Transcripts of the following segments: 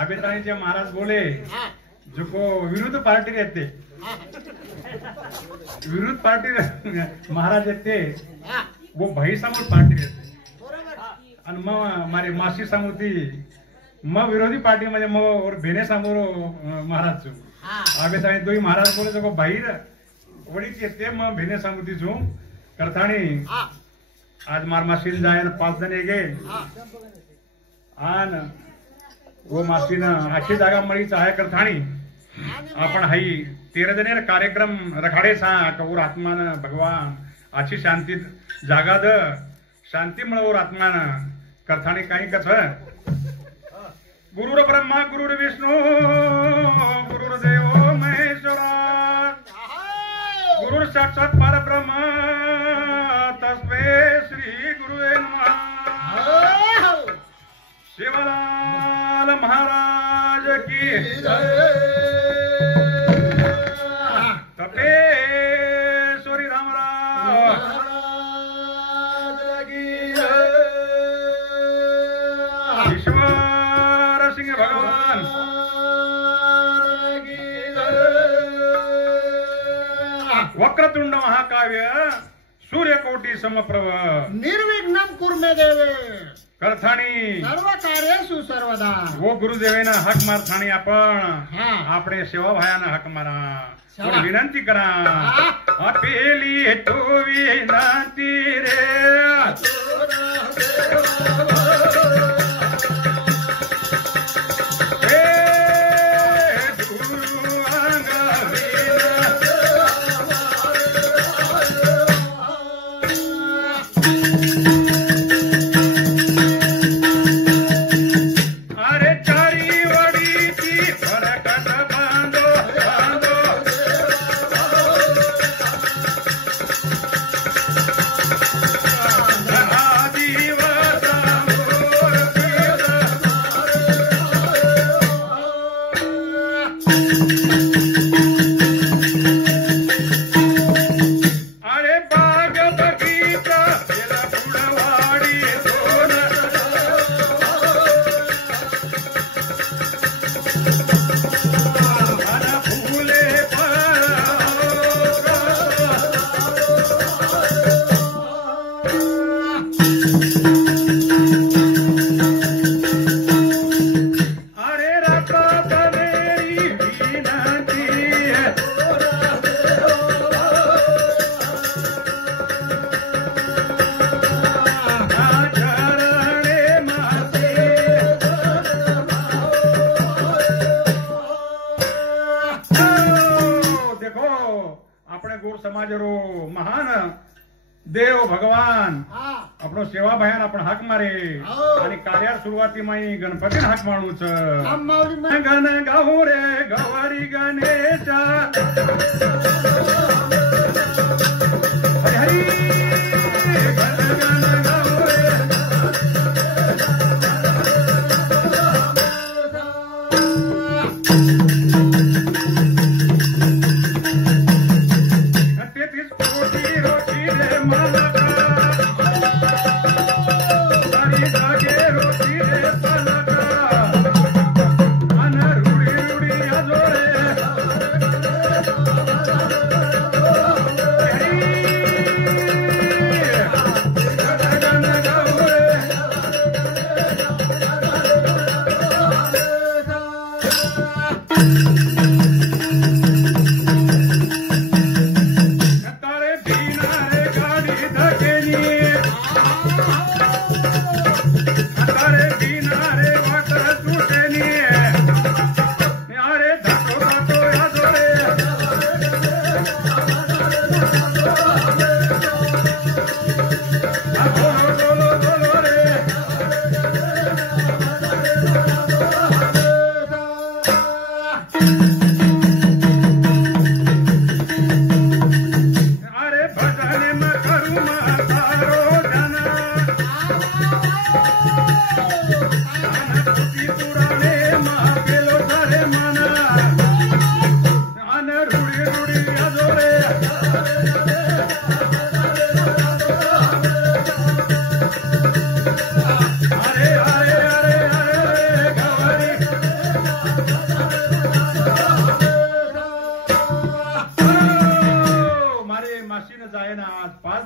अभी ताई महाराज बोले जो को विरुद्ध पार्टी रहते विरुद्ध पार्टी महाराज रहते वो भाई समोर पार्टी रहते आणि मग मारे मासी समोरती मग विरोधी पार्टी मध्ये मग और भेने समोर महाराज छू अभी ताई दोई महाराज बोले जो को भाई वडीच येते मग भेने समोरती छू करताणी आज मार मासीन जाय 5 जण गे आन वो मासीन अच्छी जागा मळी आहे करताणी आपण हाई 13 जण कार्यक्रम रखाडे सा कौर आत्मान भगवान अच्छी शांती जागा द शांती मिळवर आत्मान करताणी काही कस गुरुर ब्रह्मा गुरुर विष्णू गुरुर देव महेश्वरा गुरुर साक्षात परब्रह्म तस्मै श्री गुरुदेव नमः शिवलाल महाराज की तपेश्वरी रामराव ईश्वर सिंह भगवान वक्रतुंड महाकाव्य सूर्यकोटी समप्रभ निर्विघ्नं कुर्मे देवे करथाणी सर्व कार्येषु सर्वदा वो गुरुदेवेनं हक मारथाणी आपण आपणे सेवा भायानं हक मारा थोडी विनंती करा अपेली तो विनंती रे देव भगवान आपण सेवा भयान आपण हाक मारे आणि कार्यार सुरुवाती माई गणपतीन हाक माणूच गण गाऊ रे गवारी गणेशा हरी हरी गण गाऊ रे Hey!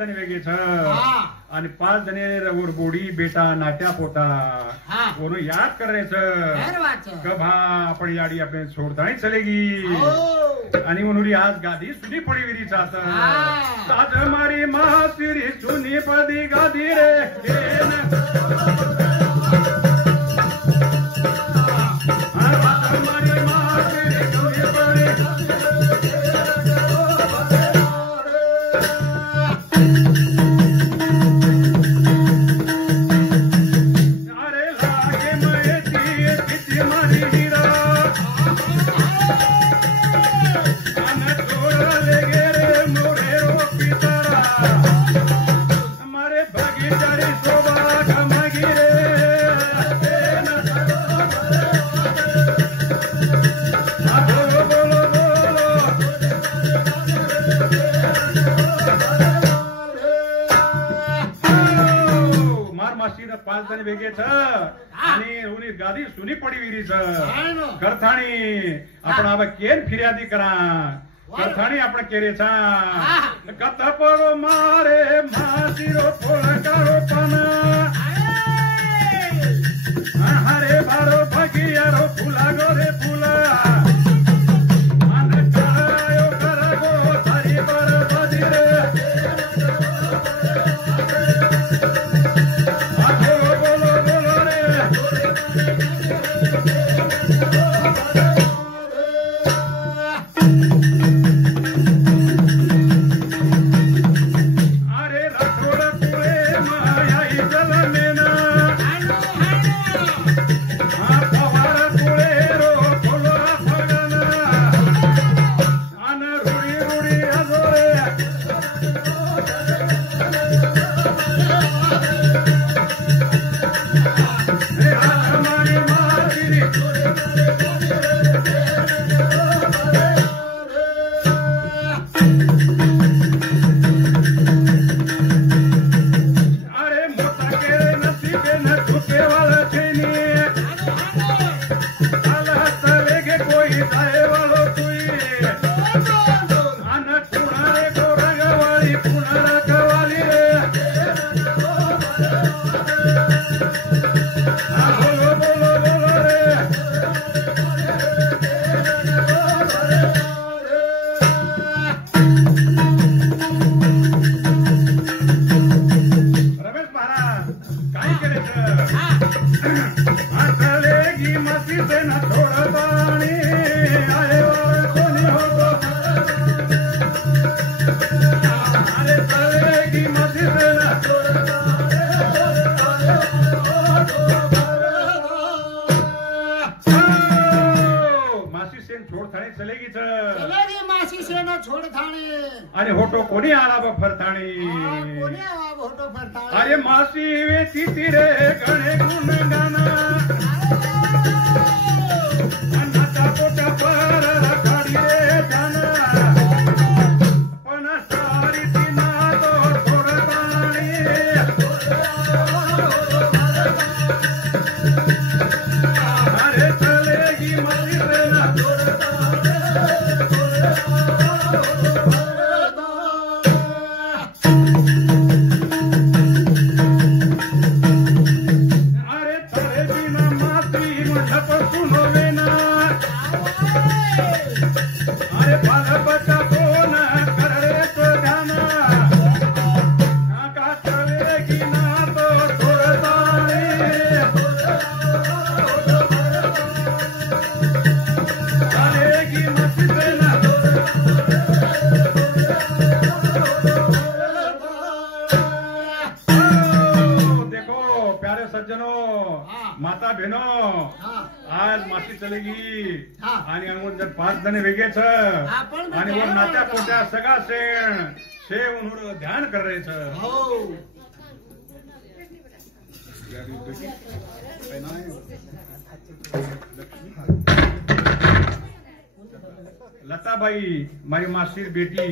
जण वेगळे छ हाँ आणि 5 जणे और बोडी बेटा नाट्या पोटा हाँ कोण याद करायचं बरवाच कभा आपण याडी आपण सोडताही चलेगी हो आणि म्हणून आज गादी सुनी पडी विरी चात हाँ ताज मारी महासिरी सुनी पदी गादी रे देन ताज मारी महासिरी सुनी पदी अरे लागे मैं किती मारी हीरा हमारे भागीदारी शोभा कमागी रे बोलो बोलो बोलो मार मासीद 5 जण वेगळेच आणि उनी गादी सुनी पडी विरीच करथाणी आपण आबा केन फिर्यादी करा करथाणी आपण केरेचा कथ परो मारे मासिरो पोळकारो पण हरे बारो भगियारो फुला गो रे फुला मन करायो करगो तारी बर बदिरे बोलो बोलो बोलो रे अरे रठोड कुळे मायाई जल मेना पवार कुळे रो फुलरा फगना अन रुडी रुडी अजोरे मारी मारी अरे मोठा केरे नसीबे न झुके वाला छेनी आला तले के कोई जाए वालो तुई अन कुणारे को रंगवाली कुणारा कवाली रे बोलो बोलो बोलो रे रमेश महाराज काय केलं आठलेगी मसी से न थोड़ा पाणी आए और कोणी होतो अरे चलेगी मसी से न मासी सेन छोड थाणी चलेगी चलेगी मासी सेना छोड़ थाने आणि होटो कोणी आला बा फरथाणी कोणी आवा भोटो फरताळे अरे मासी वे तिरे गणे गुण गाना अन्नाचा पोटा पर रखाडी रे जाना पण सारी तिना तो थोडताणी अरे चलेगी मसी सेना अरे थोडे बिना माती मुझप सुनोवे ना अरे बालबच्चा कोण करे तो ध्याना का चलेगी ना तो थोडताणी चलेगी मसी सेना देखो प्यारे सज्जनों माता बहनों आज मासी चलेगी आणि अंगून जर 5 जण वेगळेच आपण आणि वर नात्या पोट्या सगळा सेण शे उन्होंने ध्यान करायचं हो लताबाई मारी मासीर बेटी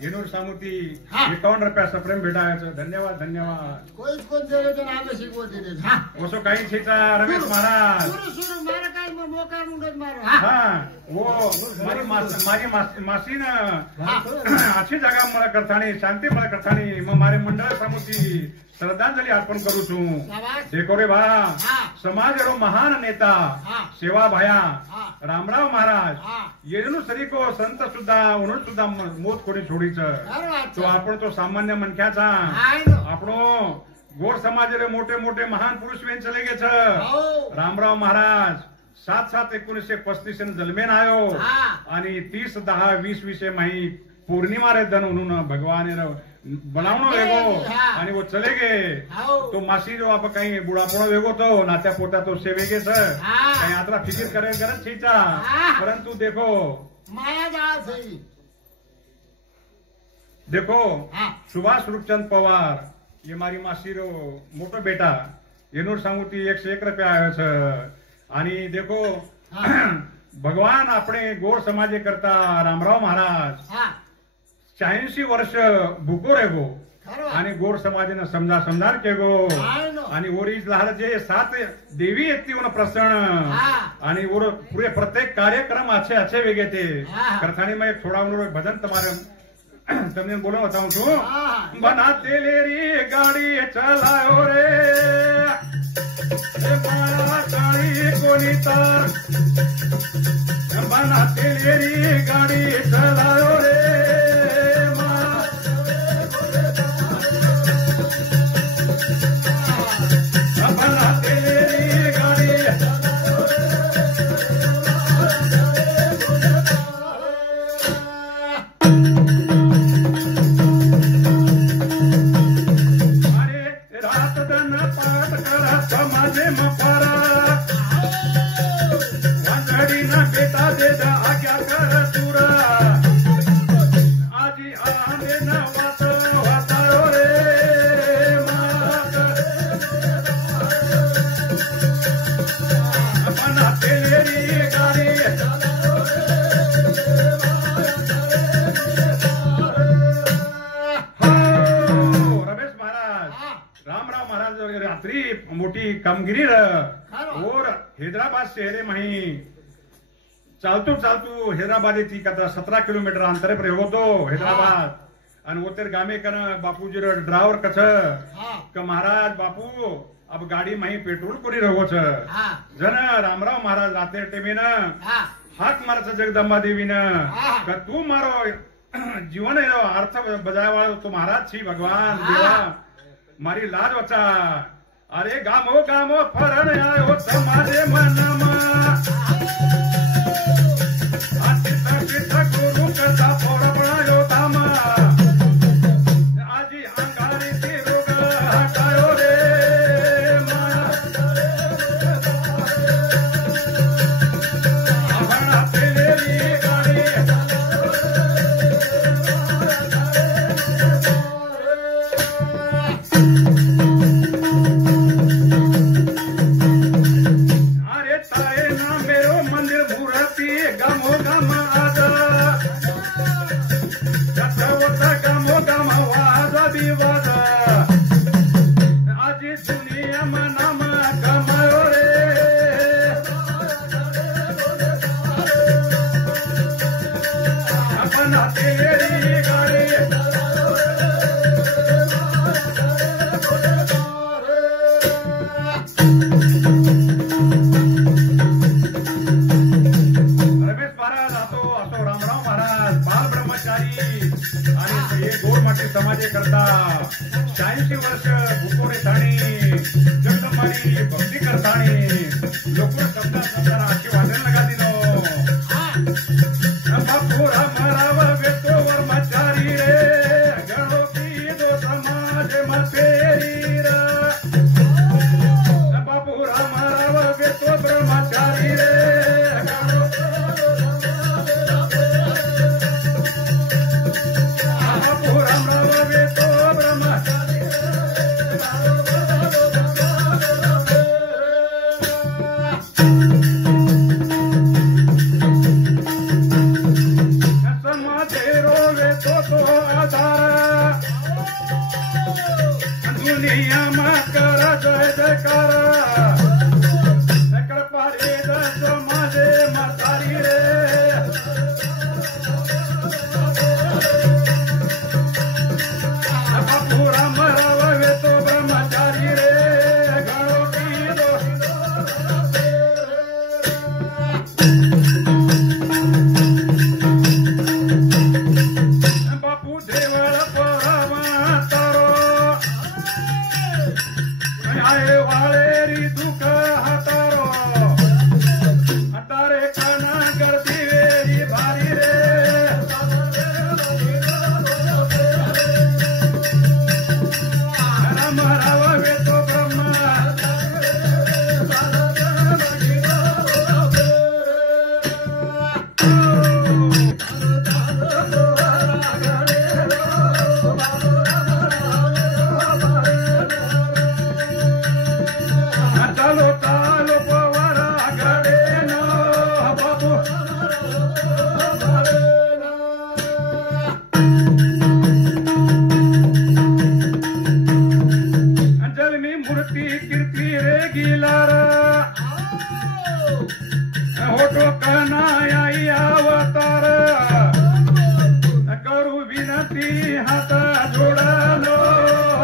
घेणूर सामुती हा. 51 रुपया सप्रेम भेटायचं धन्यवाद धन्यवाद कोणीच कोण देवे नाव शिकवते ओसो काही छेचा रमेश महाराज सुरू सुरू मला काय मग मोका मुंडच मारो हाँ वो मारी मासी ना अच्छी जगह मला करतानी शांती मला करतानी मग मारे मंडळ सामुची श्रद्धांजली अर्पण करू छू देखो रे बा समाज रो महान नेता सेवा भाया रामराव महाराज येणू सरीको संत सुद्धा उन्हं सुद्धा मोत कोणी छोडीच तो आपण तो सामान्य मनख्याचा आपणो गोर समाज रे मोठे मोठे महान पुरुष वेन चले गे रामराव महाराज 7/7/1935 जन्मेन आयो आणि 30/10/20 माही पौर्णिमा रे दन उन्होंने भगवान बनावणो वेगो आणि वो चले गए तो मासी जो आप कहीं बुढ़ापणो वेगो तो नात्या पोटा तो सेवे गे कहीं आतरा फिकिर करे गरज छीचा परंतु देखो माया जाळ सही देखो सुभाष रूपचंद पवार ये मारी मासी रो मोटो बेटा एनूर सांगुती 101 रुपया आयो छ आणि देखो भगवान अपने गोर समाजे करता रामराव महाराज 86 वर्ष भूको रेगो आणि गोर समाजेनं समजार केगो आणि ओरीज लहार जे 7 देवी येते उन प्रसन्न आणि और पूरे प्रत्येक कार्यक्रम अच्छे वेगे थे करथानी में एक थोड़ा उन्होंने भजन तुम्हारे तमने बोलो बताऊं तू बनाते लेरी गाड़ी चलाओ रे बड़ा गाड़ी कोनी तार बनाते लेरी गाड़ी चलाओ रे मोटी कामगिरी और हैदराबाद शहरे मही चालतू हैदराबाद थी कदा 17 किलोमीटर अंतरे पर होतो हैदराबाद आणि ओतेर गामे कन बापूजी ड्राइवर कछ क महाराज बापू अब गाड़ी मही पेट्रोल कोनी रहो छ जन रामराव महाराज राते टेमेन हाक मारच जगदंबा देवीन क तू मारो जीवन अर्थ बजायवाळो तो महाराज छी भगवान देवा मारी लाज वचा अरे गामो फरण आयो समाजे मनमा चित्ता गुरु कथा फोड़ बनायो धामा आजी अंगारी सी रोग हटायो रे अपना तेरी गाड़ी समाजे करता 86 वर्ष भूकोने थाणी जगदंबारी भक्ती करताणी लोक समजा आखी वाजन लगा दिनो पूरा मराव वेतो वर्मचारी रे गणो की दो समाज मतेरी रे पूरा मराव वेतो ब्रह्मचारी रे पूरा मराव वेतो ब्रह्मचारी जलमी मूर्ती कीर्ती रे गिलार होटो कनाई अवतार करू विनती हात जोडलो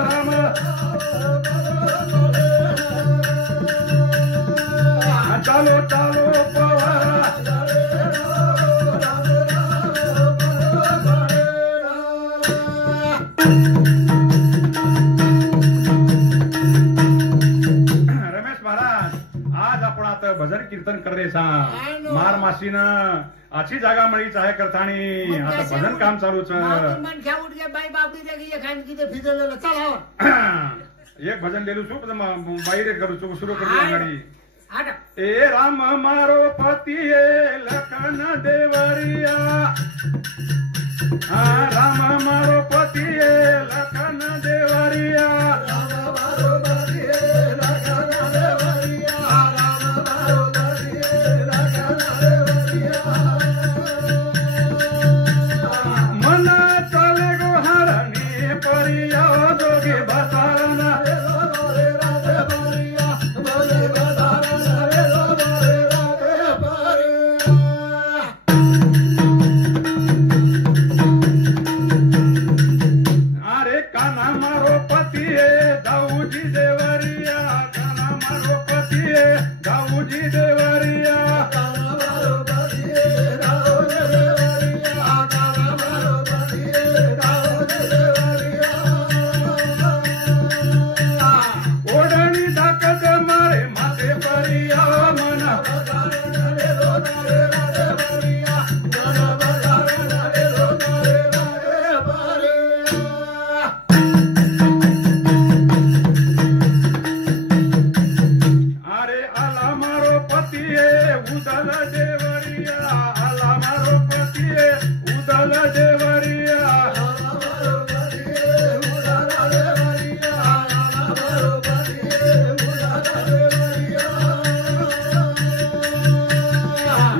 राम चालो चालो पवारा रमेश महाराज आज आपण आता भजन कीर्तन करे सा मार मासीन आची जागा मळीच आहे करतानी आता भजन काम चालूच मन घ्या उठ गे बाई बापडी देखी ये खान किती फिजलेलं चला एक भजन लेलू छु बाहेर करू छु सुरू करू गाडी आटा ए राम मारो पति ए लखन देवरिया राम मारो पति ए लखन देवरिया मन चले गो हरणी परिया दोगे बसारना अरे काना मारो पति ए दाऊजी देवरिया काना मारो पति ए दाऊजी देवरिया ओढणी दाखत मारे माथे परिया मना अरे आला मारो पति ए उदल देवरिया आला मारो पति ए उदल देवरिया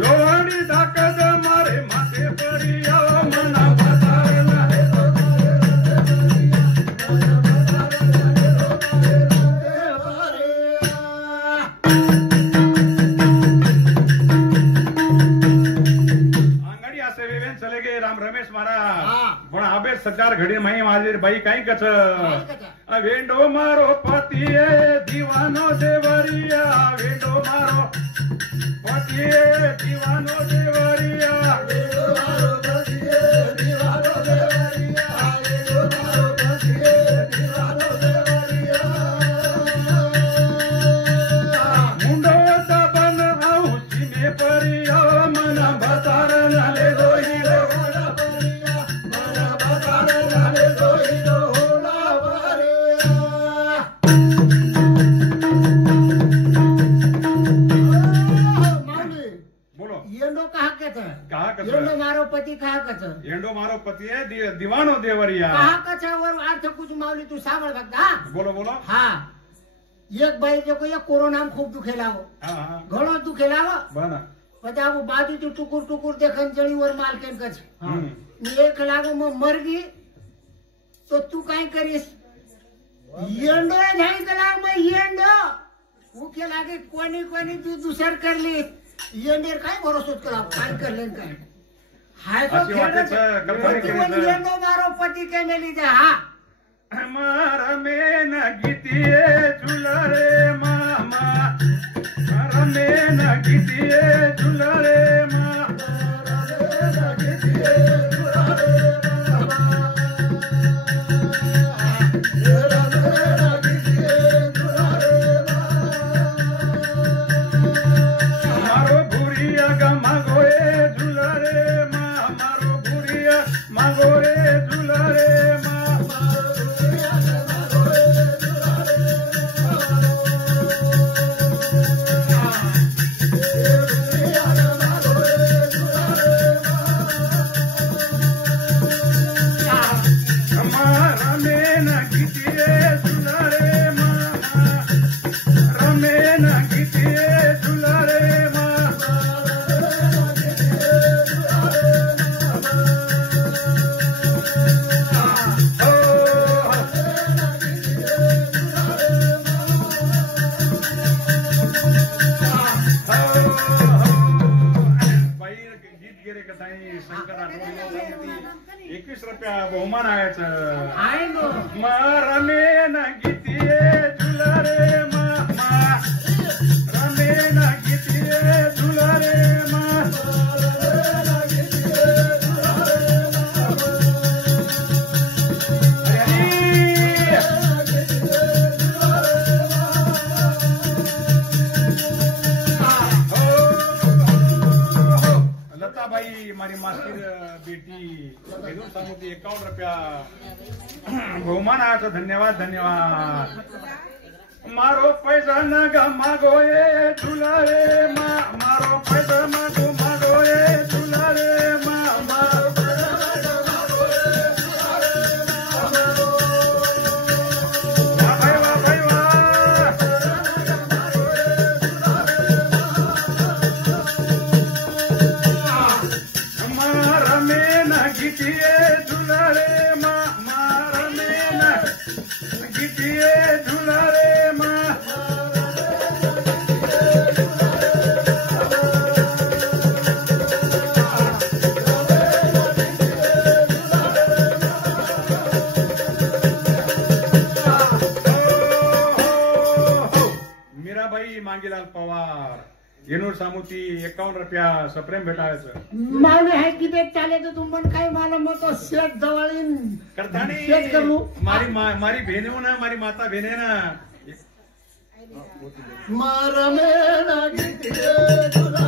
लोहणी दाखत मारे माथे परिया मना बसारना अंगडी असे वेवेन चले गे राम रमेश महाराज हा. पण आबे सरकार घडी माही माझी बाई काही कच कच? वेंडो मारो पति ए दीवानो देवरिया वेंडो मारो पति ए दीवानो देवरिया मुंडो दबन औसी में परिया मना बसारना ले दोही रे माऊली बोलो येंडो कहा कच कहा येंडो कच मारो पति कहा कच एंडो मारो पति है दीवानो देवरिया कहा कच वर अर्थ कुछ माऊली तू सांभाळ बघा बोलो बोलो हा एक बाई देखो या कोरोना में खूब दुखेला हो हाँ घणो दुखेला हो बना પછી આવું બાજુથી ટુકુર ટુકુર દેખાય જણી वर માલ કેમ કર हम्म. એક લાગો મર ગઈ તો તું કાઈ કરીશ येंडो झाई कलाक मग येंडो उके लागे कोणी कोणी तू दुसर करली येंडेर काय भरोसा कला काय करले काय हाय तो अशी वाटायचं, कल्पना करायचं. येंडो मारो पती के मेली जा हा मार मेन गीतिये झुलरे मामा मार मेन गीतिये झुलरे मारो भूरिया गमा गोए झुलरे मारो भूरिया मागोरे झुलरे कथाई शंकर आठवडी 21 रुपया बहुमान ayaचं आहे नो रमे ना गीतीये तुला रे मा रमे ना गीतीये तुला रे मा लताबाई मारी मास्टर बेटी भेदून सांगू ती 51 रुपया बहुमान आयाचं धन्यवाद धन्यवाद मारो पैसा न ग मागो ये तुला रे मा मारो पैसा मागो मागो ये तुला रे मा मारो मांगीलाल पवार येनूर सामुती 51 रुपया सप्रेम भेटायचं मावली आहे किती चाले तर तुमन काय मला मत शेत जवळीन करतानी शेत करू मारी भेनेव ना मारी माता भेने ना मारमे ना गीते तुला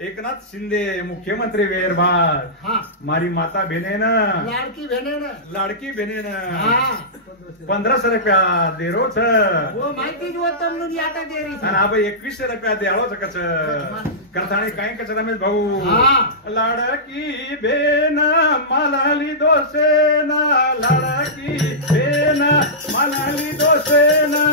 एकनाथ शिंदे मुख्यमंत्री वेरभार मारी माता भेने ना लाडकी भेने ना 1500 रुपया देरो छ वो माहिती जो तमनु आता देरी आणि अब 21 रुपया द्यावं कच करतानी काय कच रमेश भाऊ लाडकी भेन मलाली दोसेना लाडकी भेन मलाली दोसेना